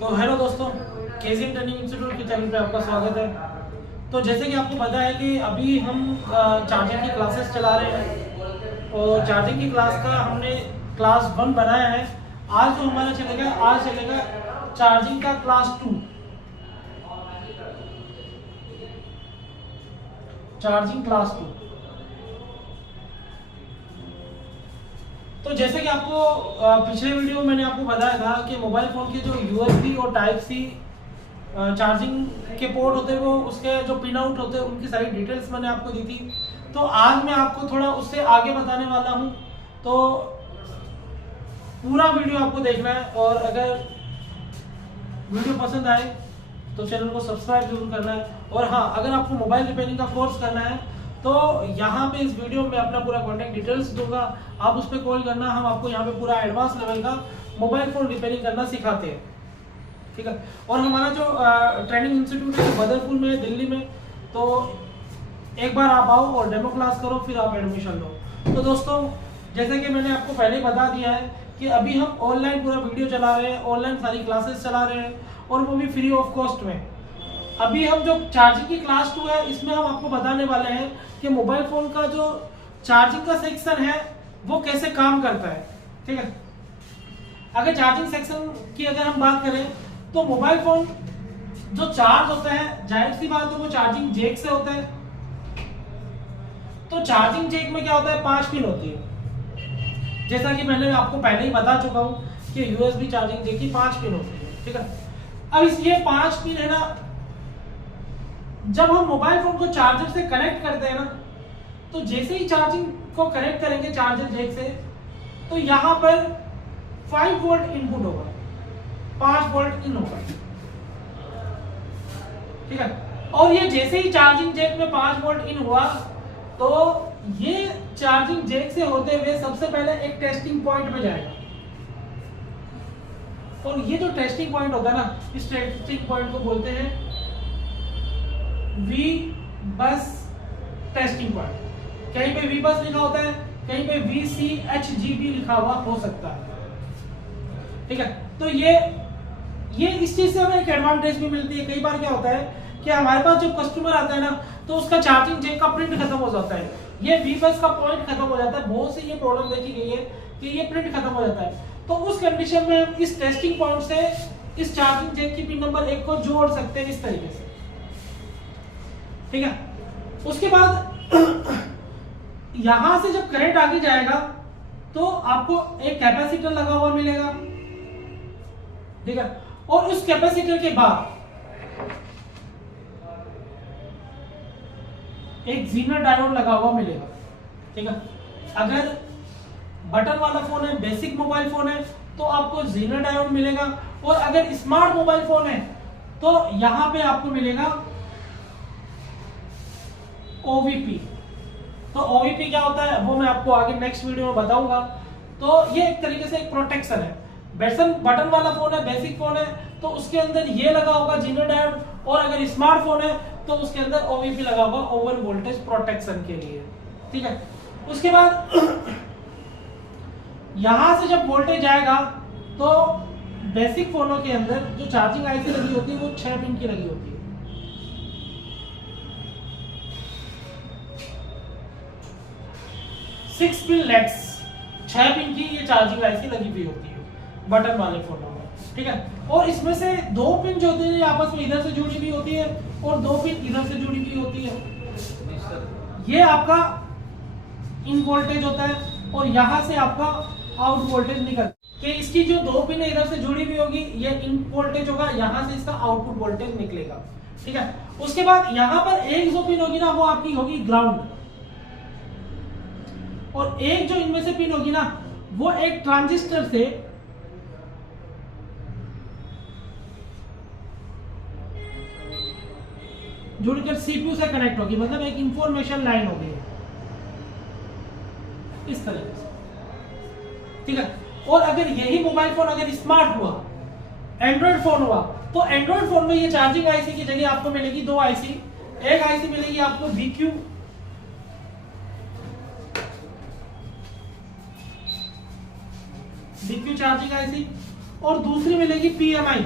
तो हेलो दोस्तों, KGM training institute के चैनल पे आपका स्वागत है। तो जैसे कि आपको पता है कि अभी हम चार्जिंग की क्लासेस चला रहे हैं और चार्जिंग की क्लास का हमने क्लास 1 बनाया है। आज जो हमारा चलेगा, आज चलेगा चार्जिंग का क्लास 2, चार्जिंग क्लास 2। तो जैसे कि आपको पिछले वीडियो में मैंने आपको बताया था कि मोबाइल फ़ोन के जो USB और टाइप सी चार्जिंग के पोर्ट होते हैं, वो उसके जो पिन आउट होते हैं, उनकी सारी डिटेल्स मैंने आपको दी थी। तो आज मैं आपको थोड़ा उससे आगे बताने वाला हूं। तो पूरा वीडियो आपको देखना है और अगर वीडियो पसंद आए तो चैनल को सब्सक्राइब जरूर करना है। और हाँ, अगर आपको मोबाइल रिपेयरिंग का कोर्स करना है तो यहाँ पे इस वीडियो में अपना पूरा कॉन्टैक्ट डिटेल्स दूंगा, आप उस पर कॉल करना। हम आपको यहाँ पे पूरा एडवांस लेवल का मोबाइल फ़ोन रिपेयरिंग करना सिखाते हैं, ठीक है। और हमारा जो ट्रेनिंग इंस्टीट्यूट है बदरपुर में, दिल्ली में, तो एक बार आप आओ और डेमो क्लास करो, फिर आप एडमिशन लो। तो दोस्तों, जैसे कि मैंने आपको पहले बता दिया है कि अभी हम ऑनलाइन पूरा वीडियो चला रहे हैं, ऑनलाइन सारी क्लासेस चला रहे हैं और वो भी फ्री ऑफ कॉस्ट में। अभी हम जो चार्जिंग की क्लास 2 है, इसमें हम आपको बताने वाले हैं कि मोबाइल फ़ोन का जो चार्जिंग का सेक्शन है वो कैसे काम करता है, ठीक है। अगर चार्जिंग सेक्शन की अगर हम बात करें तो मोबाइल फ़ोन जो चार्ज होता है, जाहिर सी बात है वो चार्जिंग जैक से होता है। तो चार्जिंग जैक में क्या होता है, 5 पिन होती है। जैसा कि मैंने आपको पहले ही बता चुका हूं कि USB चार्जिंग जैक की 5 पिन होती है, ठीक है। अब इस ये 5 पिन है ना, जब हम मोबाइल फोन को चार्जर से कनेक्ट करते हैं ना, तो जैसे ही चार्जिंग को कनेक्ट करेंगे चार्जर जैक से, तो यहां पर 5 वोल्ट इनपुट होगा, 5 वोल्ट इन होगा, ठीक है। और ये जैसे ही चार्जिंग जैक में 5 वोल्ट इन हुआ, तो ये चार्जिंग जैक से होते हुए सबसे पहले एक टेस्टिंग पॉइंट में जाएगा। और ये जो टेस्टिंग पॉइंट होता है ना, इस टेस्टिंग पॉइंट को बोलते हैं वी बस टेस्टिंग पॉइंट। कहीं पे वी बस लिखा होता है, कहीं पे VCHGB लिखा हुआ हो सकता है, ठीक है। तो ये इस चीज से हमें एक एडवांटेज भी मिलती है। कई बार क्या होता है कि हमारे पास जब कस्टमर आता है ना, तो उसका चार्जिंग जैक का प्रिंट खत्म हो जाता है, ये वी बस का पॉइंट खत्म हो जाता है। बहुत सी ये प्रॉब्लम देखी गई है कि ये प्रिंट खत्म हो जाता है। तो उस कंडीशन में हम इस टेस्टिंग पॉइंट से इस चार्जिंग जैक की पिन नंबर 1 को जोड़ सकते हैं इस तरीके से, ठीक है। उसके बाद यहां से जब करंट आगे जाएगा तो आपको एक कैपेसिटर लगा हुआ मिलेगा, ठीक है। और उस कैपेसिटर के बाद एक जीनर डायोड लगा हुआ मिलेगा, ठीक है। अगर बटन वाला फोन है, बेसिक मोबाइल फोन है, तो आपको जीनर डायोड मिलेगा। और अगर स्मार्ट मोबाइल फोन है तो यहां पे आपको मिलेगा OVP। तो OVP क्या होता है वो मैं आपको आगे नेक्स्ट वीडियो में बताऊंगा। तो ये एक तरीके से एक प्रोटेक्शन है। बटन वाला फोन है, बेसिक फोन है, तो उसके अंदर ये लगा होगा जीनर डायोड, और अगर स्मार्टफोन है तो उसके अंदर OVP लगा होगा, ओवर वोल्टेज प्रोटेक्शन के लिए, ठीक है। उसके बाद यहां से जब वोल्टेज आएगा तो बेसिक फोनों के अंदर जो चार्जिंग IC लगी होती है वो 6 पिन की लगी होती है। 6 पिन लेट्स, 6 पिन की ये चार्जिंग IC लगी हुई होती है बटन वाले फोनों में, ठीक है। और इसमें से 2 पिन जो होती है आपस में इधर से जुड़ी हुई होती है और 2 पिन इधर से जुड़ी हुई होती है। ये आपका इन वोल्टेज होता है और यहां से आपका आउट वोल्टेज निकल के इसकी जो 2 पिन इधर से जुड़ी हुई होगी, ये इन वोल्टेज होगा, यहां से इसका आउटपुट वोल्टेज निकलेगा, ठीक है। उसके बाद यहां पर एक जो पिन होगी ना, वो आपकी होगी ग्राउंड, और एक जो इनमें से पिन होगी ना, वो एक ट्रांजिस्टर से जुड़कर CPU से कनेक्ट होगी, मतलब एक इंफॉर्मेशन लाइन होगी इस तरीके से, ठीक है। और अगर यही मोबाइल फोन अगर स्मार्ट हुआ, एंड्रॉइड फोन हुआ, तो एंड्रॉइड फोन में ये चार्जिंग IC की जगह आपको मिलेगी 2 IC। एक IC मिलेगी आपको BQ चार्जिंग IC, और दूसरी मिलेगी PMI,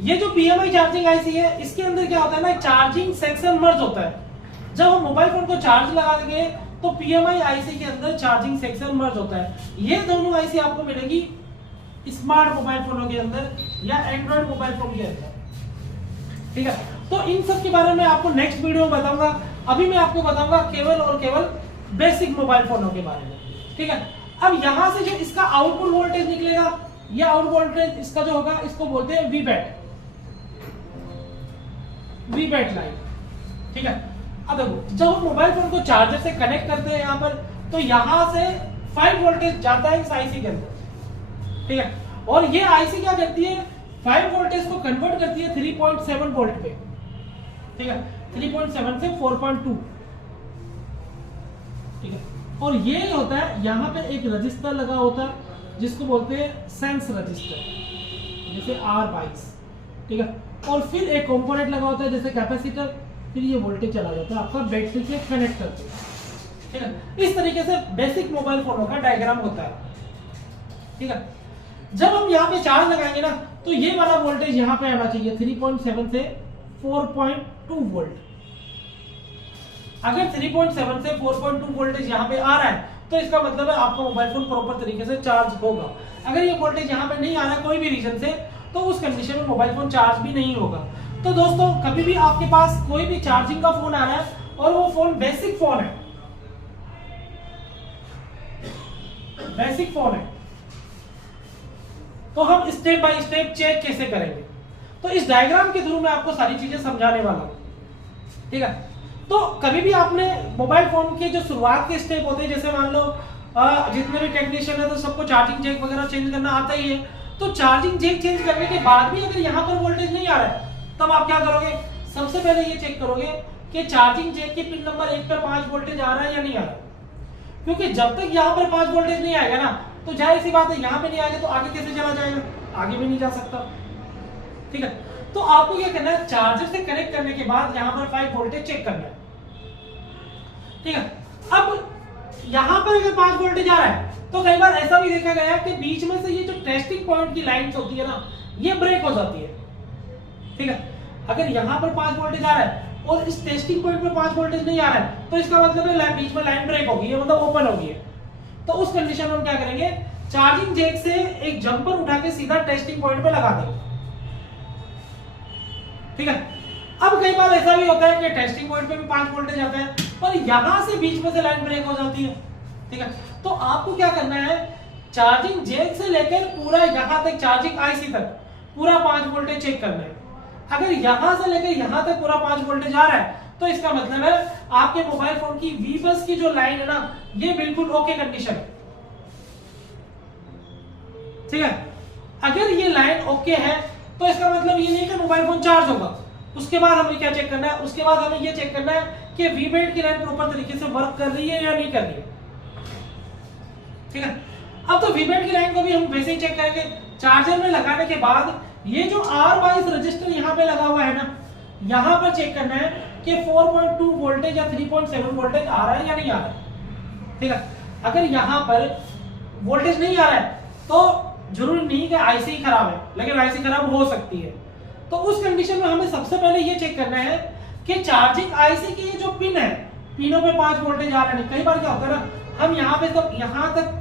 ये जो PMI चार्जिंग आईसी है, इसके अंदर क्या होता है ना, चार्जिंग सेक्शन मर्ज होता है। जब हम मोबाइल फोन को चार्ज लगा देंगे तो PMI आईसी के अंदर चार्जिंग सेक्शन मर्ज होता है। ये दोनों आईसी आपको मिलेगी स्मार्ट मोबाइल फोनों के अंदर या एंड्रॉइड मोबाइल फोन के अंदर, ठीक है। तो इन सब के बारे में आपको नेक्स्ट वीडियो में बताऊंगा। अभी मैं आपको बताऊंगा केवल और केवल बेसिक मोबाइल फोनों के बारे में, ठीक है। अब यहां से जो इसका आउटपुट वोल्टेज निकलेगा, ये आउटपुट वोल्टेज इसका जो होगा, इसको बोलते हैं वीबैट लाइन, ठीक है। अब देखो, जब हम मोबाइल फोन को चार्जर से कनेक्ट करते हैं यहाँ पर, तो यहां से 5 वोल्टेज जाता है इस आईसी के अंदर, ठीक है। और ये आईसी क्या करती है, 5 वोल्टेज को कन्वर्ट करती है 3.7 वोल्ट पे, ठीक है। 3.7 से 4.2, ठीक है। और ये होता है, यहाँ पे एक रजिस्टर लगा होता है जिसको बोलते हैं सेंस रजिस्टर, जैसे R22, ठीक है। और फिर एक कंपोनेंट लगा होता है जैसे कैपेसिटर, फिर ये वोल्टेज चला जाता है आपका बैटरी से कनेक्ट करके, ठीक है। इस तरीके से बेसिक मोबाइल फोनों का डायग्राम होता है, ठीक है। जब हम यहाँ पे चार्ज लगाएंगे ना, तो ये वाला वोल्टेज यहाँ पे आना चाहिए 3.7 से 4.2 वोल्ट। अगर 3.7 से 4.2 वोल्टेज यहाँ पे आ रहा है, तो इसका मतलब है आपका मोबाइल फोन प्रॉपर तरीके से चार्ज होगा। अगर ये वोल्टेज यहाँ पे नहीं आ रहा है कोई भी रीजन से, तो उस कंडीशन में मोबाइल फोन चार्ज भी नहीं होगा। तो दोस्तों, कभी भी आपके पास कोई भी चार्जिंग का फोन आ रहा है और वो फोन बेसिक फोन है, तो हम स्टेप बाय स्टेप चेक कैसे करेंगे, तो इस डायग्राम के थ्रू मैं आपको सारी चीजें समझाने वाला हूं, ठीक है। तो कभी भी आपने मोबाइल फोन के जो शुरुआत के स्टेप होते हैं, जैसे मान लो जितने भी टेक्नीशियन है तो सबको चार्जिंग जैक वगैरह चेंज करना आता ही है। तो चार्जिंग जैक चेंज करने के बाद भी अगर यहाँ पर वोल्टेज नहीं आ रहा है, तब आप क्या करोगे, सबसे पहले ये चेक करोगे कि चार्जिंग जैक की पिन नंबर 1 पे 5 वोल्टेज आ रहा है या नहीं आ रहा है। क्योंकि जब तक यहाँ पर 5 वोल्टेज नहीं आएगा ना, तो जाहिर सी बात है, यहाँ पे नहीं आएगा तो आगे कैसे चला जाएगा, आगे भी नहीं जा सकता, ठीक है। तो आपको क्या करना है, चार्जर से कनेक्ट करने के बाद यहाँ पर 5 वोल्टेज चेक करना है, ठीक है। अब यहाँ पर अगर 5 वोल्टेज आ रहा है, तो कई बार ऐसा भी देखा गया है कि बीच में से ये जो टेस्टिंग पॉइंट की लाइंस होती है ना, ये ब्रेक हो जाती है, ठीक है। अगर यहाँ पर 5 वोल्टेज आ रहा है और इस टेस्टिंग पॉइंट पे 5 वोल्टेज नहीं आ रहा है, तो इसका मतलब है बीच में लाइन ब्रेक होगी, मतलब ओपन होगी है। तो उस कंडीशन में हम क्या करेंगे, चार्जिंग जैक से एक जंपर उठा के सीधा टेस्टिंग पॉइंट पे लगा देंगे, ठीक है। अब कई बार ऐसा भी होता है कि टेस्टिंग पॉइंट पे भी 5 वोल्टेज आता है, पर यहां से बीच में से लाइन ब्रेक हो जाती है, ठीक है। तो आपको क्या करना है, चार्जिंग जैक से लेकर पूरा यहां तक चार्जिंग आईसी तक पूरा 5 वोल्टेज चेक करना है। अगर यहां से लेकर यहां तक पूरा 5 वोल्टेज आ रहा है, तो इसका मतलब है आपके मोबाइल फोन की वीबस की जो लाइन है ना, ये बिल्कुल ओके कंडीशन है, ठीक है। अगर ये लाइन ओके है, तो इसका मतलब ये नहीं कि मोबाइल फोन चार्ज होगा। उसके बाद हमें क्या चेक करना है, उसके बाद हमें ये चेक करना है कि वीबैट की लाइन प्रॉपर तरीके से वर्क कर रही है या नहीं कर रही है, ठीक है। अब तो वीबैट की लाइन को भी हम वैसे ही चेक करेंगे। चार्जर में लगाने के बाद ये जो R22 रजिस्टर यहाँ पे लगा हुआ है ना, यहाँ पर चेक करना है कि 4.2 वोल्टेज या 3.7 वोल्टेज आ रहा है या नहीं आ रहा है, ठीक है। अगर यहाँ पर वोल्टेज नहीं आ रहा है, तो जरूरी नहीं कि आईसी खराब है, लेकिन आईसी खराब हो सकती है। तो उस कंडीशन में हमें सबसे पहले ये चेक करना है कि चार्जिंग आईसी की ये जो पिन है, पिनों पे 5 वोल्टेज आ रहा है। कई बार क्या होता है ना, हम यहाँ पे तब यहाँ तक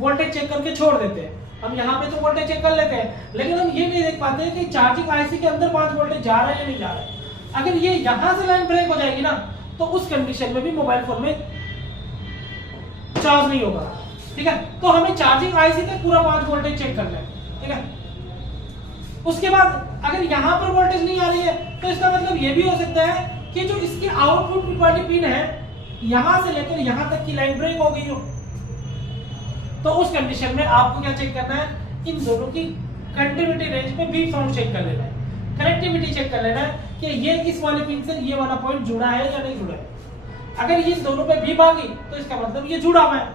वोल्टेज चेक करके छोड़ देते हैं, हम यहाँ पे तो वोल्टेज चेक कर लेते हैं, लेकिन हम ये नहीं देख पाते कि चार्जिंग आईसी के अंदर 5 वोल्टेज जा रहा है या नहीं जा रहा है। अगर ये यहाँ से लाइन ब्रेक हो जाएगी ना, तो उस कंडीशन में भी मोबाइल फोन में चार्ज नहीं होगा, ठीक है। तो हमें चार्जिंग आईसी तक पूरा 5 वोल्टेज चेक करना है, ठीक है। उसके बाद अगर यहाँ पर वोल्टेज नहीं आ रही है, तो इसका मतलब ये भी हो सकता है कि जो इसकी आउटपुट वाली पिन है, यहां से लेकर यहां तक की लाइन ब्रेक हो गई हो। तो उस कंडीशन में आपको क्या चेक करना है, इन दोनों की कंडक्टिविटी रेंज पे बीप साउंड चेक कर लेना है, कनेक्टिविटी चेक कर लेना है कि ये इस वाले पिन से ये वाला पॉइंट जुड़ा है या नहीं जुड़ा है। अगर ये दोनों पे बीप आ गई, तो इसका मतलब ये जुड़ा हुआ है।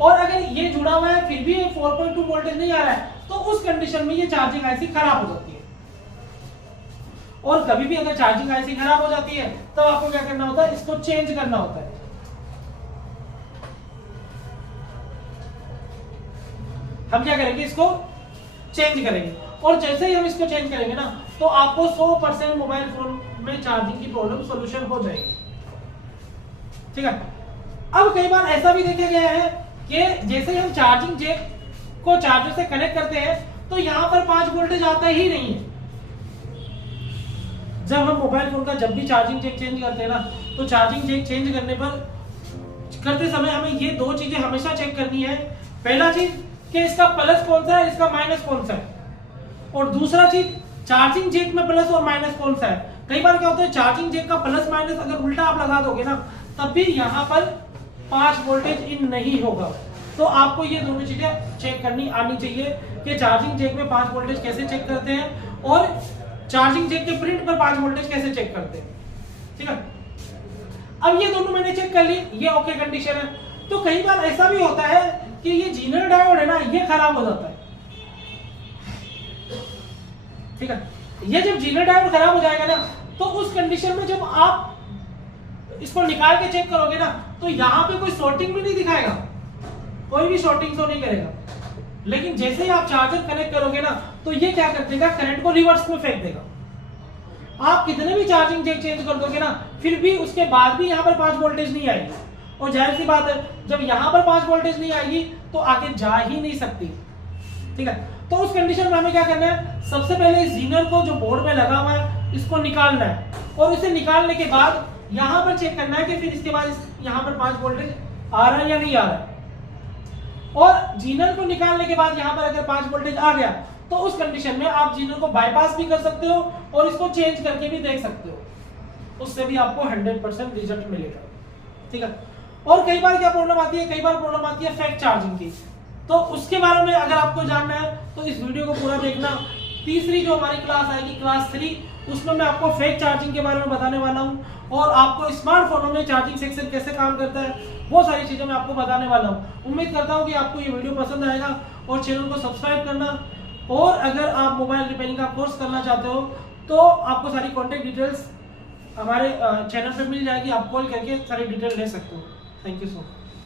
और अगर ये जुड़ा हुआ है फिर भी 4.2 वोल्टेज नहीं आ रहा है, तो उस कंडीशन में ये चार्जिंग आईसी खराब हो जाती है। और कभी भी अगर चार्जिंग आईसी खराब हो जाती है, तो आपको क्या करना होता है, इसको चेंज करना होता है। हम क्या करेंगे, इसको चेंज करेंगे। और जैसे ही हम इसको चेंज करेंगे ना तो आपको 100% मोबाइल फोन में चार्जिंग की प्रॉब्लम सॉल्यूशन हो जाएगी। ठीक है। अब कई बार ऐसा भी देखा गया है कि जैसे ही हम चार्जिंग जैक को चार्जर से कनेक्ट करते हैं तो यहाँ पर 5 वोल्टेज आता ही नहीं है। जब हम मोबाइल फोन का जब भी चार्जिंग जैक चेंज करते हैं ना तो चार्जिंग जैक चेंज करते समय हमें ये 2 चीजें हमेशा चेक करनी है। पहला चीज कि इसका प्लस कौन सा है, इसका माइनस कौन सा है, और दूसरा चीज चार्जिंग जैक में प्लस और माइनस कौन सा है। कई बार क्या होता है चार्जिंग जैक का प्लस माइनस अगर उल्टा आप लगा दोगे ना तब भी यहाँ पर 5 वोल्टेज इन नहीं होगा। तो आपको ये दोनों चीजें चेक करनी आनी चाहिए कि चार्जिंग जैक में 5 वोल्टेज कैसे चेक करते हैं और चार्जिंग जैक के प्रिंट पर 5 वोल्टेज कैसे चेक करते हैं। ठीक है। अब ये दोनों मैंने चेक कर ली, ये ओके कंडीशन है। तो कई बार ऐसा भी होता है कि ये जीनर डायोड है ना ये खराब हो जाता है। ठीक है। ये जब जीनर डायोड खराब हो जाएगा ना तो उस कंडीशन में जब आप इसको निकाल के चेक करोगे ना तो यहाँ पे कोई शॉर्टिंग भी नहीं दिखाएगा, कोई भी शॉर्टिंग तो नहीं करेगा। लेकिन जैसे ही आप चार्जर कनेक्ट करोगे ना तो ये क्या कर देगा, करंट को रिवर्स में फेंक देगा। आप कितने भी चार्जिंग जैक चेंज कर दोगे ना फिर भी उसके बाद भी यहाँ पर 5 वोल्टेज नहीं आएगी। और जाहिर सी बात है जब यहाँ पर 5 वोल्टेज नहीं आएगी तो आगे जा ही नहीं सकती। ठीक है। तो उस कंडीशन में हमें क्या करना है, सबसे पहले इस जीनर को जो बोर्ड में लगा हुआ है इसको निकालना है और इसे निकालने के बाद यहाँ पर चेक करना है कि फिर इसके बाद यहाँ पर 5 वोल्टेज आ रहा है या नहीं आ रहा है। और जीनर को निकालने के बाद यहाँ पर अगर 5 वोल्टेज आ गया तो उस कंडीशन में आप जीनर को बाईपास भी कर सकते हो और इसको चेंज करके भी देख सकते हो, उससे भी आपको 100% रिजल्ट मिलेगा। ठीक है। और कई बार क्या प्रॉब्लम आती है, कई बार प्रॉब्लम आती है फेक चार्जिंग की। तो उसके बारे में अगर आपको जानना है तो इस वीडियो को पूरा देखना। तीसरी जो हमारी क्लास आएगी क्लास 3 उसमें मैं आपको फेक चार्जिंग के बारे में बताने वाला हूँ और आपको स्मार्टफोनों में चार्जिंग सेक्शन कैसे काम करता है वो सारी चीजें मैं आपको बताने वाला हूँ। उम्मीद करता हूँ कि आपको ये वीडियो पसंद आएगा और चैनल को सब्सक्राइब करना। और अगर आप मोबाइल रिपेयरिंग का कोर्स करना चाहते हो तो आपको सारी कॉन्टेक्ट डिटेल्स हमारे चैनल पे मिल जाएगी, आप कॉल करके सारी डिटेल ले सकते हो। Thank you so much.